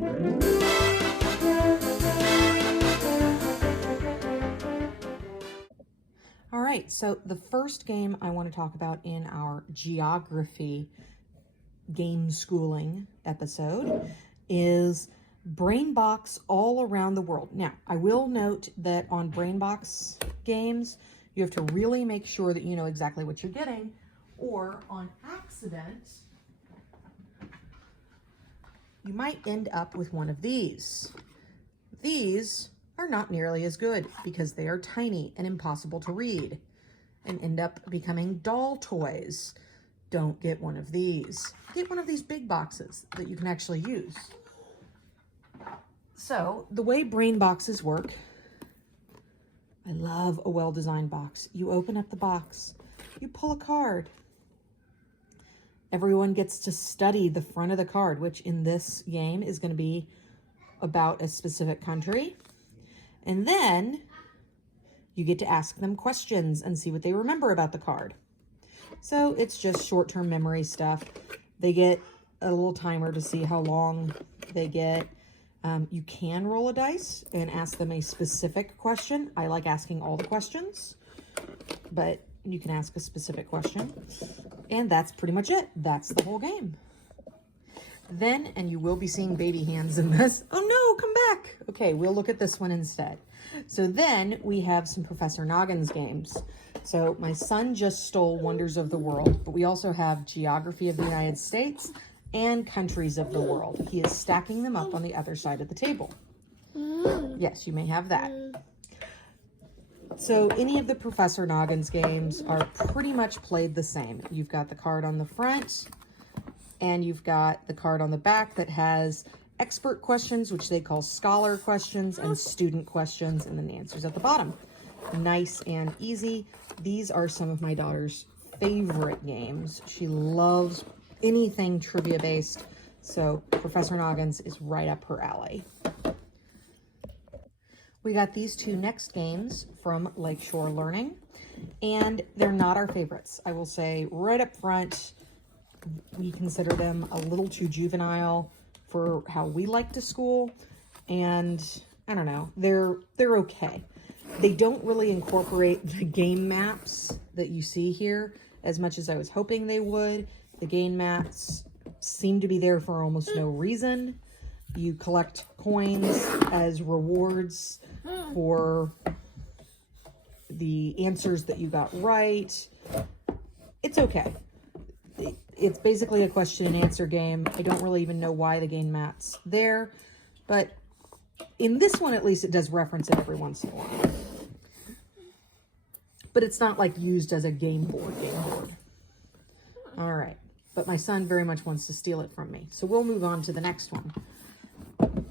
All right, so the first game I want to talk about in our geography game schooling episode is BrainBox All Around the World. Now, I will note that on BrainBox games, you have to really make sure that you know exactly what you're getting, or on accident, you might end up with one of these. These are not nearly as good because they are tiny and impossible to read and end up becoming doll toys. Don't get one of these. Get one of these big boxes that you can actually use. So the way brain boxes work, I love a well-designed box. You open up the box, you pull a card. Everyone gets to study the front of the card, which in this game is going to be about a specific country. And then you get to ask them questions and see what they remember about the card. So it's just short-term memory stuff. They get a little timer to see how long they get. You can roll a dice and ask them a specific question. I like asking all the questions, but you can ask a specific question. And that's pretty much it. That's the whole game. Then, and you will be seeing baby hands in this. Oh no, come back. Okay, we'll look at this one instead. So then we have some Professor Noggins games. So my son just stole Wonders of the World, but we also have Geography of the United States and Countries of the World. He is stacking them up on the other side of the table. Yes, you may have that. So any of the Professor Noggins games are pretty much played the same. You've got the card on the front, and you've got the card on the back that has expert questions, which they call scholar questions, and student questions, and then the answers at the bottom. Nice and easy. These are some of my daughter's favorite games. She loves anything trivia based, so Professor Noggins is right up her alley. We got these two next games from Lakeshore Learning, and they're not our favorites. I will say right up front, we consider them a little too juvenile for how we like to school, and I don't know, they're okay. They don't really incorporate the game maps that you see here as much as I was hoping they would. The game maps seem to be there for almost no reason. You collect coins as rewards for the answers that you got right. It's okay. It's basically a question and answer game. I don't really even know why the game map's there, but in this one, at least, it does reference it every once in a while. But it's not like used as a game board. All right, but my son very much wants to steal it from me. So we'll move on to the next one.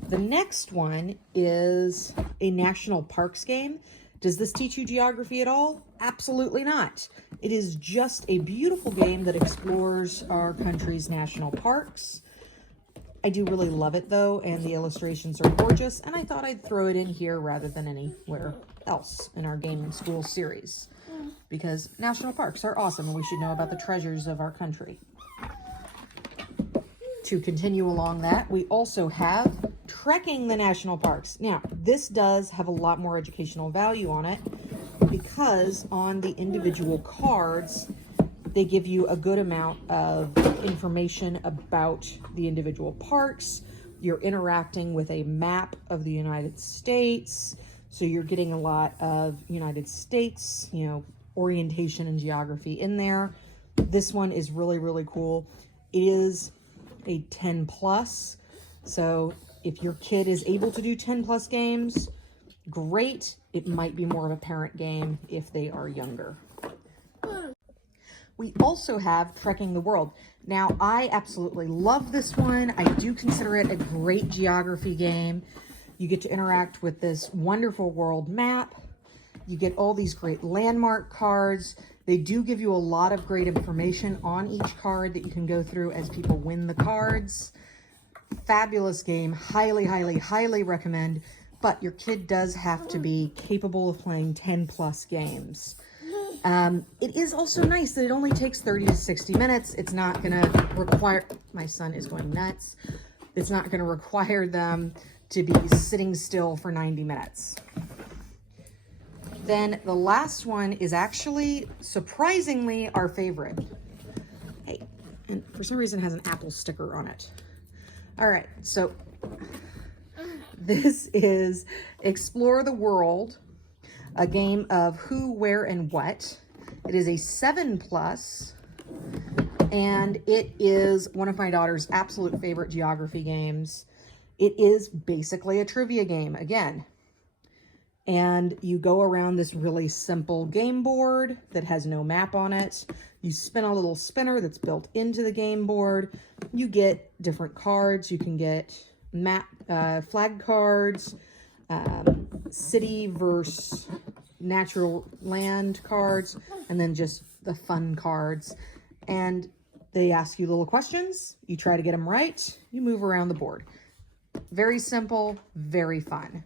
The next one is a national parks game. Does this teach you geography at all? Absolutely not. It is just a beautiful game that explores our country's national parks. I do really love it though, and the illustrations are gorgeous, and I thought I'd throw it in here rather than anywhere else in our Game and School series, because national parks are awesome and we should know about the treasures of our country. To continue along that, we also have Trekking the National Parks. Now, this does have a lot more educational value on it because on the individual cards, they give you a good amount of information about the individual parks. You're interacting with a map of the United States, so you're getting a lot of United States, orientation and geography in there. This one is really, really cool. It is a 10 plus, so if your kid is able to do 10 plus games, great. It might be more of a parent game if they are younger. We also have Trekking the World. Now, I absolutely love this one. I do consider it a great geography game. You get to interact with this wonderful world map. You get all these great landmark cards. They do give you a lot of great information on each card that you can go through as people win the cards. Fabulous game. Highly, highly, highly recommend. But your kid does have to be capable of playing 10 plus games. It is also nice that it only takes 30 to 60 minutes. It's not going to require... My son is going nuts. It's not going to require them to be sitting still for 90 minutes. Then the last one is actually, surprisingly, our favorite. Hey, and for some reason it has an apple sticker on it. All right, so this is Explore the World, a game of who, where, and what. It is a 7+, and it is one of my daughter's absolute favorite geography games. It is basically a trivia game, again. And you go around this really simple game board that has no map on it. You spin a little spinner that's built into the game board. You get different cards. You can get map, flag cards, city versus natural land cards, and then just the fun cards. And they ask you little questions. You try to get them right. You move around the board. Very simple, very fun.